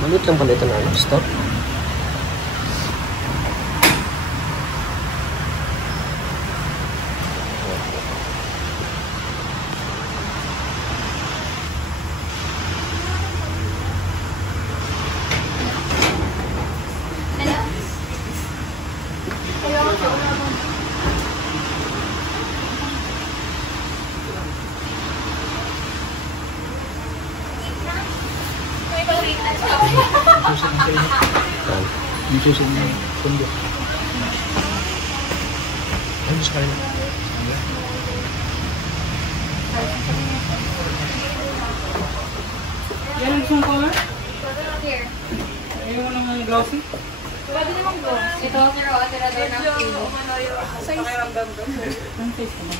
Malit lang pala ito na ano, stop. Dito sa inyo, kundo. Ay, mas kaya na. Yan ang gusto mong color? Here. Ayaw mo ng glossy? Pwede naman go. Ito, pero atirador ng kilo. Anong taste ko ba?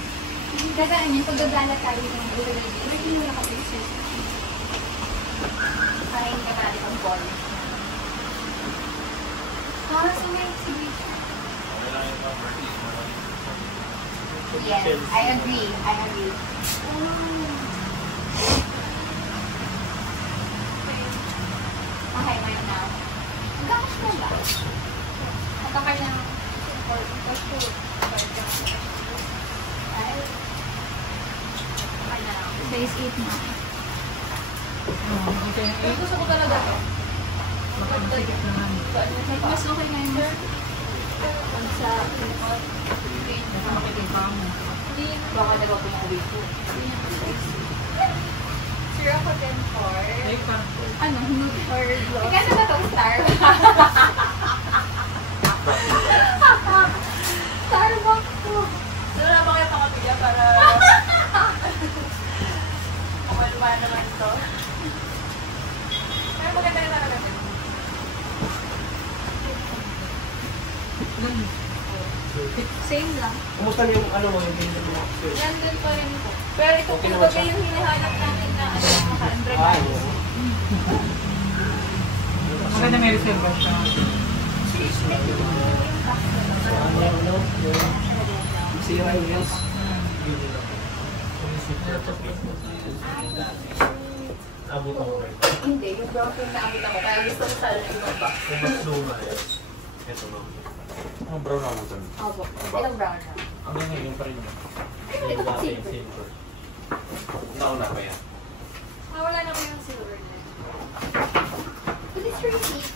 Kasi ano yun, pagdadala tayo ng gulay. Hindi mo nakapiso. Para hindi ka natin ang ball. Sige. Yes, I agree. Okay, ngayon na. Hanggang mo ba? Matakar na. Size 8 na. Okay. Gusto ko talaga to. Makasikip naman. Mas okay na yun. Sa Baka makikita mo. baka na ba pinag-uwi ko? Sure ako din for... Teka. Ano? For vlog? Ikasa na itong star? Starbucks ko. Doon na ba kayo pakapigyan para kumaluma naman ito? Pero maganda rin talaga ito. Same lang. Kumusta na yung ano mo, yung pinili mo? Nandun pa rin po. Pero ito Okay kung naman baga siya. yung hinahanap natin na ano, maka-Android. Ay, Maganda may reserva siya. Sira yung wheels. Abot ako rin. Hindi, yung brown yung naabot ako. Kaya gusto ko sana ng ibang box. Kung mas luma yan. Ito no. Ang brown na abutan. Opo. Ito brown na. Ang ngayon pa rin yun. Ito pa silver. Silver. Nauna pa yan. Wala na kayong silver na. But it's really cheap.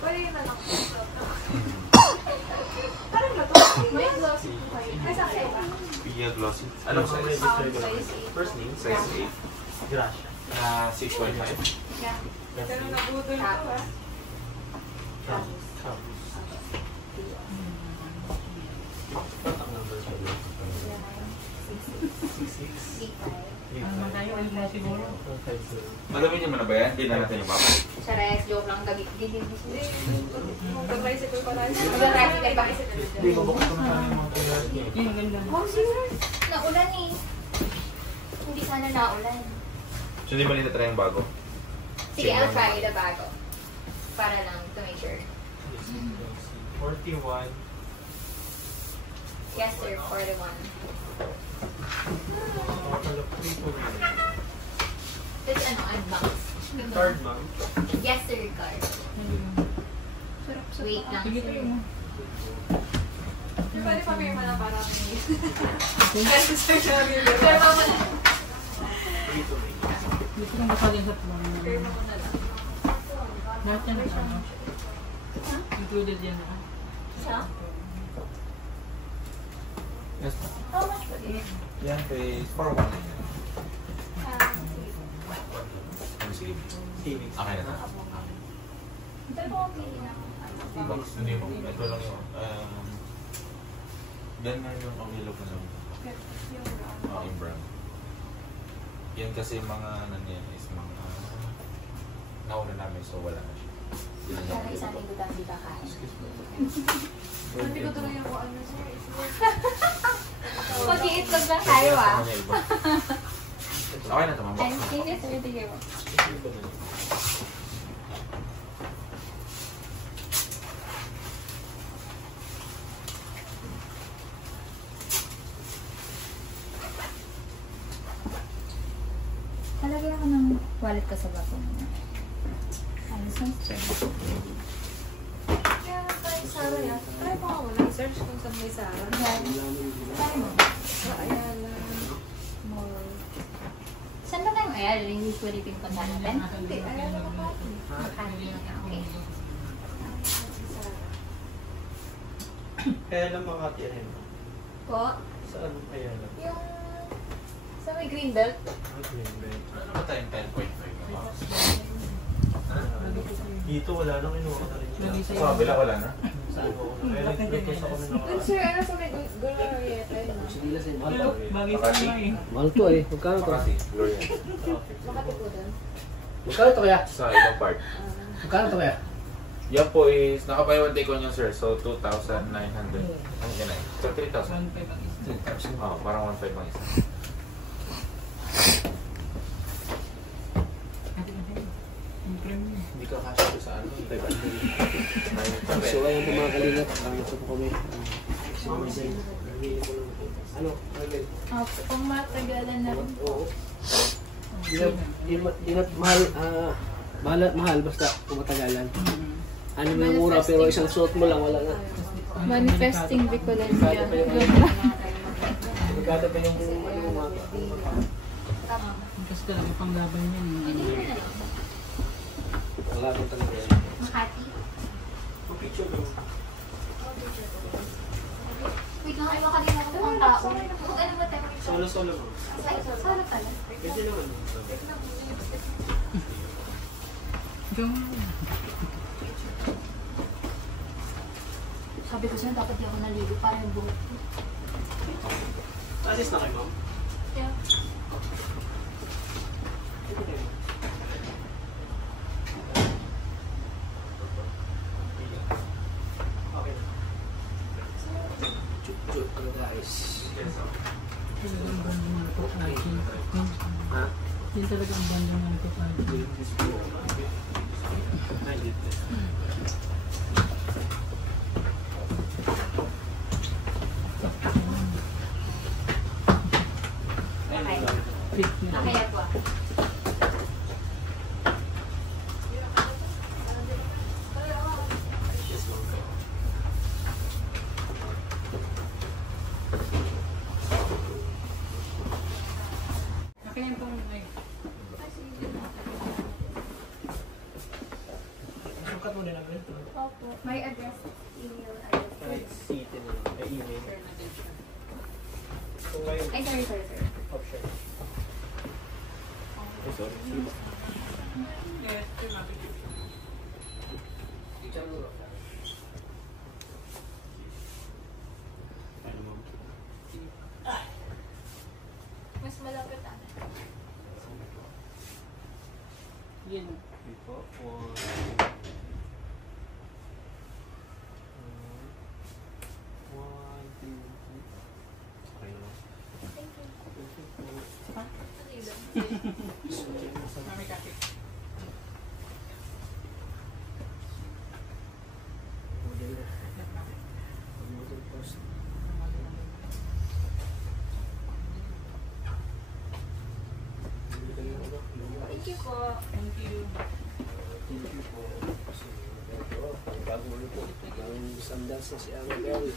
Pwede yun na lang. Parang ba ito? May glossy po kayo. Ay, sa akin. Pia Glossy. Anong size? Size 8. First name? Size 8. Gracia. 6.5. Yeah. Pero nabudol ko ah. Contact number sa iyo. 66. Ano tayo? Ulit mo siguro. Madami niyo mo na ba yan? Hindi na natin yung map. Chares, joke lang. Hindi. Mag-tricycle pa tayo. Mag-tricycle pa. Hindi ko bukod ko na yung mga kailangan niya. Yung maganda. Oh, serious? Naulan eh. Hindi sana naulan. So, hindi ba nila try yung bago? Sige, I'll try the bago. Para lang, to make sure. 41. Yes, sir, 41. Total of 3 to win. Tapos ano, unbox. Card, ma'am. Yes, sir, card. Wait lang, Sige sir. tayo mo. Di ba di pa may mga para kami? Kasi sir, sabi mo. Sir, mama na. 3 to win. Gusto kong masalin sa plano. Sir, mama na lang. Lahat yan ano? Included yan na. Siya? Yes, How much was it? Yan, kay 4-1. Sige. savings. Okay na ito. Ito po ang pili na. Box, hindi mo. Ito lang yung... ganyan yung available na lang. Yung brown. Yan kasi mga nandiyan is mga nauna namin so wala na siya. Para isang linggo lang di kakain. Hindi ko tuloy yung ano sir. Mag-iitlog lang tayo ah. Okay na ito, ma'am. Thank you, sir. Thank you. Halagay ako ng wallet ko sa bako. Ayos Ang strength. Kaya tayo Sara yan. Try mo ako muna. I-search kung saan may Sara. Yan. Try mo. Sa Ayala Mall. Saan ba tayong Ayala yung usually pinupunta natin? Hindi, Ayala Makati. Makati. Okay. Sara. Kaya lang Makati rin. Po? Saan kaya lang? Yung sa may Greenbelt. Ano ba tayong 10.5? Dito wala nang inuha na rin. Sa kabila wala na? Saan ko? Kaya nag-request ako na Dun naman. sir, ano sa may Glorieta yun. Hello, bagay sa mga eh. Mahal to eh. Magkano to? Makati, Gloria. Makati po dun. Magkano to kaya? Sa ibang part. Magkano to kaya? Yan po is, naka-buy one take on yung sir, so 2,900. Ang yan ay. So 3,000. 1.5 ang isa. Oo, parang 1,500 ang isa. Ang premium. Hindi ka kasya sa ano, 500. So ayun po mga kalingap. Gusto po kami. Ano? Opo, kung matagalan na rin. Oo. Di na mahal. Mahal basta kung matagalan. Ano yung mura pero isang suot mo lang wala na. Manifesting Bicolandia. Magkano pa yung ano mo mga. Kasi talaga panglaban yan. Wala akong talaga. Makati. Wait lang, ayaw kanina ko ang tao. Ano ba tayo? Solo-solo mo. Solo pala. Pwede naman. Sabi ko sa'yo, dapat di ako naligo para yung buhok ko. Alis na kayo, ma'am? Yeah. Okay na. Chuk guys. Talagang bandang mga kapatid. Ha? Yan talaga ang bandang mga kapatid. Fit na. Nakaya po. Nakaya pong like, Sukat mo din namin ito. Opo. May address. Email address. Kahit city na lang. Ay, email. Kung ngayon, Ay, sorry. option. yes, tumabi. Ano, ma'am? Mas malapit ano. Yan. Dito, 1, 2, 3. Okay na. Mami kasi. Thank you po. Thank you. Bago ulo po. Bagong sandals na si Annabelle.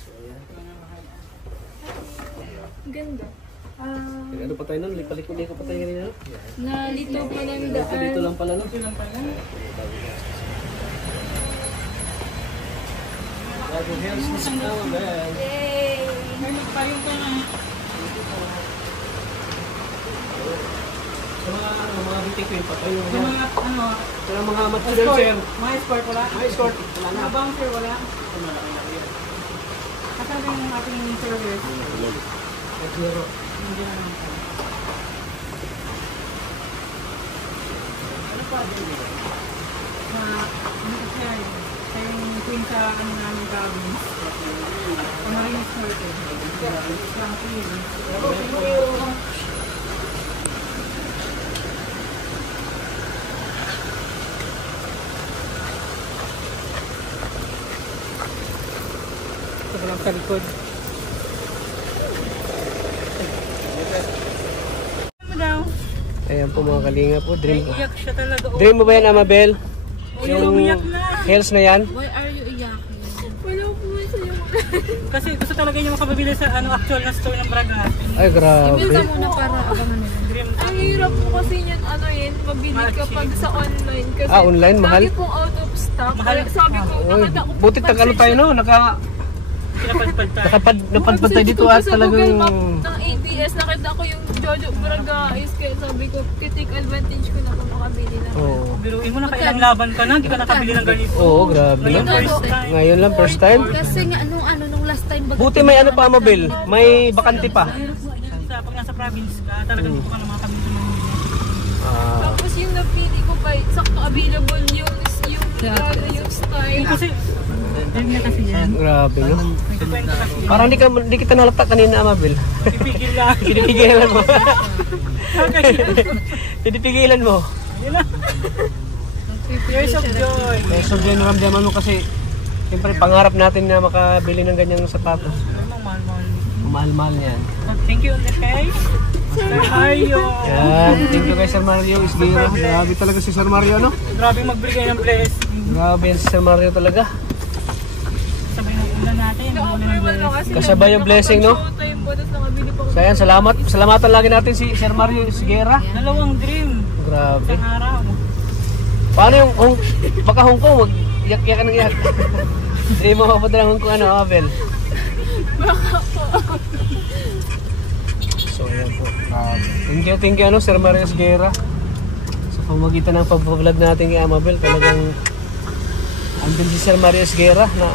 So ayan. Ito na mahal. Ganda. Ano pa tayo nun? Palikod-likod pa tayo kanina. No? Nalito pa lang Dito lang pala no? Ito lang pala. Bago health ni si Annabelle. Yay! May magpayong ka na. Sa mga bitik ko yung patay yung Yung mga ano, Sa mga material sir. mga sport wala. Mga escort. Wala na. Mga bouncer wala. Kasama yung ating service. Nag-zero. Hindi na naman pala. Na, ano kasi yan, siya yung queen sa ano namin cabin. Sa Marines Norte. Isang queen. Ito lang sa likod. Ano daw? Ayan po mga kalinga po. Dream ko. Iyak siya talaga. Dream mo ba yan, Amabel? Yung umiyak na. heels na yan? Why are you iyakin? Wala po sa'yo. Kasi gusto talaga niya makababili sa actual na store ng Braga. Ay, grabe. Ibil ka muna para abangan nila. Dream Ang hirap po kasi niyan, mabili kapag sa online. Kasi Online, mahal? lagi pong out of stock. Mahal. Kaya sabi ko, Uy, nakita ko. buti takalo tayo no? Pinapadpad tayo. Napadpad tayo dito at Sa Google talagang... Map ng ABS, nakita ko yung Jojo Braga is kaya sabi ko, take advantage ko na kung makabili na. Oo. Biruin mo na kailang laban ka na, hindi ka nakabili ng ganito. Oo, grabe. Ngayon No? first time. Ngayon lang, first time. Kasi nga, nung last time ba? Buti may ano pa, Amabel. May bakante pa. Pag nasa province ka, talagang hindi ka na makakabili ng ganito. Ah, Tapos yung napili ko pa, sakto available yung style. Kasi, dream niya kasi yan. grabe, no? Kwenta kasi. Parang di kita nalata kanina, Amabel. Pipigil lang. Pinipigilan mo. Pinipigilan mo. Yun lang. Years of joy. Eh, so, din naramdaman mo kasi siyempre pangarap natin na makabili ng ganyang sapatos. Mahal-mahal. Mahal-mahal yan. Thank you, kay Sir Mario. Yan. Thank you kay Sir Mario Isgira. Grabe talaga si Sir Mario, no? Grabe magbigay ng blessing. Grabe yan si Sir Mario talaga. Sabay ng ulan natin. Na-offer mo na kasi. Kasabay yung blessing, no? Showtime po, tapos nakabili pa ko. So yan, salamat. Salamatan lagi natin si Sir Mario Isgira. Dalawang dream. Grabe. Isang araw. Paano yung baka Hong Kong, iyak-iyak ka ng iyak. Hindi mo mapadala Hong Kong, ano, Abel? So yan po. Thank you, ano, Sir Mario Isgira. Sa pamagitan ng pag-vlog natin kay Amabel, talagang andun si Sir Mario Isgira na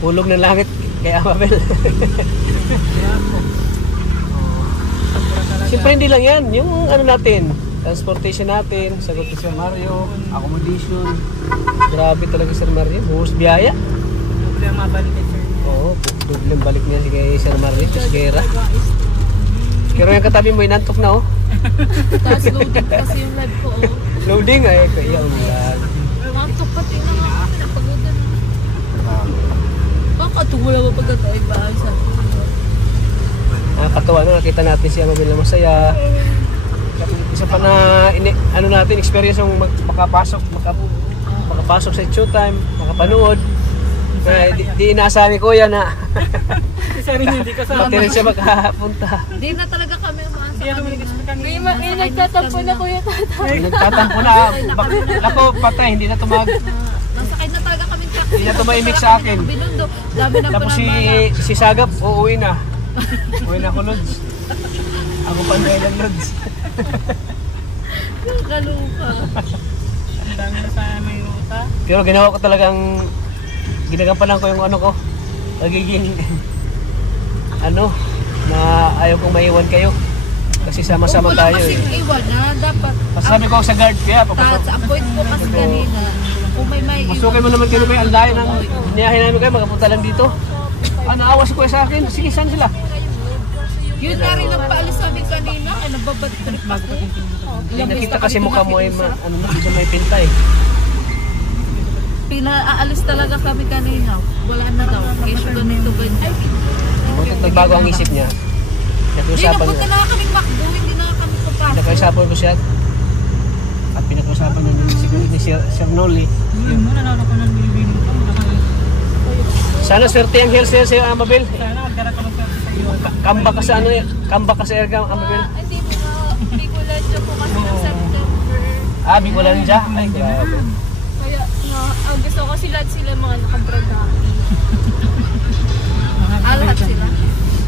hulog ng langit kay Amabel. Siyempre hindi lang yan, yung ano natin, transportation natin, sagot ni Sir Mario, accommodation. Grabe talaga Sir Mario, buhos biyaya. Doble ang mabalik kay Sir. Oo, doble ang balik niya si kay Sir Mario Isgira. Pero yung katabi mo, inantok na, oh. Tapos loading kasi yung live ko, oh. Loading, ay, kaya ulan. Nakaktok pati na nga ako, napagudan. Baka tumula ba pagkataoy ba? Nakakatawa na, nakita natin si Amabel na masaya. Isa pa na, ano natin, experience yung makapasok sa showtime, makapanood. Kaya di inaasahan ni Kuya na Isa rin hindi kasama. pati rin siya makapunta. Hindi na talaga kami umaasa. Hindi ako nag-expect kanina. May nagtatampo na kuya tata. Nagtatampo na, ako patay, hindi na tumag. Nasakay na talaga kami taxi. Hindi na tumaimik sa akin. Binundo. Dami na Tapos panambala. si Sagap, uuwi na. Uuwi na ako, Lods. Ako panday ng Lods. Kaluka. Ang dami na sa may ruta. Pero ginawa ko talagang, ginagampanan ko yung ano ko, pagiging, ano, na ayaw kong maiwan kayo. Kasi sama-sama Kung wala tayo eh. kasing iwan na, dapat. Sabi ko sa guard, kaya Sa point ko kasi kanina, kung may iwan. Masukay mo naman kayo kayo, ang layo ng niyahin namin kayo, magapunta lang dito. Naawas ko sa akin, sige, saan sila? Yun na rin nagpaalis sa amin kanina, ay nagbabad trip ako. Nakita kasi mukha mo ay, ano na, may pinta eh. Pinaalis talaga kami kanina. Wala na daw. Kesyo ganito ganyan. Bakit nagbago ang isip niya? Hindi, Nakiusapan napunta niya. na kami McDo. Hindi na kami papasok. Nakiusapan ko siya. At pinag-usapan niya ni Sir Noli. Yun mo, nanalo ko ng bilibili ko. Sana swerte ang health niya sa'yo, Amabel. Sana magkaroon ka ng pwede sa iyo. Kamba ka sa ano eh. Kamba ka sa Erga, Amabel. Hindi mo na, hindi ko lang siya po kasi ng September. Ah, wala rin siya? Ay, grabe. Kaya gusto ko sila mga nakabraga. Lahat sila.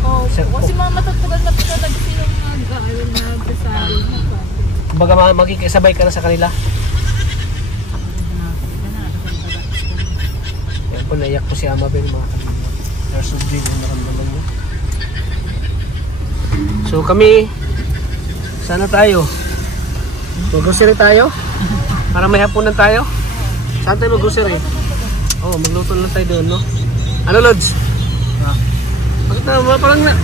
Oh, kasi mga matatagal na talaga silang nag-aaral na Brazil. Kumbaga magkikisabay ka na sa kanila. Yan po, naiyak po si Amabel, mga kanila. There's so big ang naramdaman mo. So kami, sana tayo? Mag-grocery tayo? Para may hapunan tayo? Saan tayo mag-grocery? Oo, magluto lang tayo doon, no? Ano, Lods? Bakit na, parang na...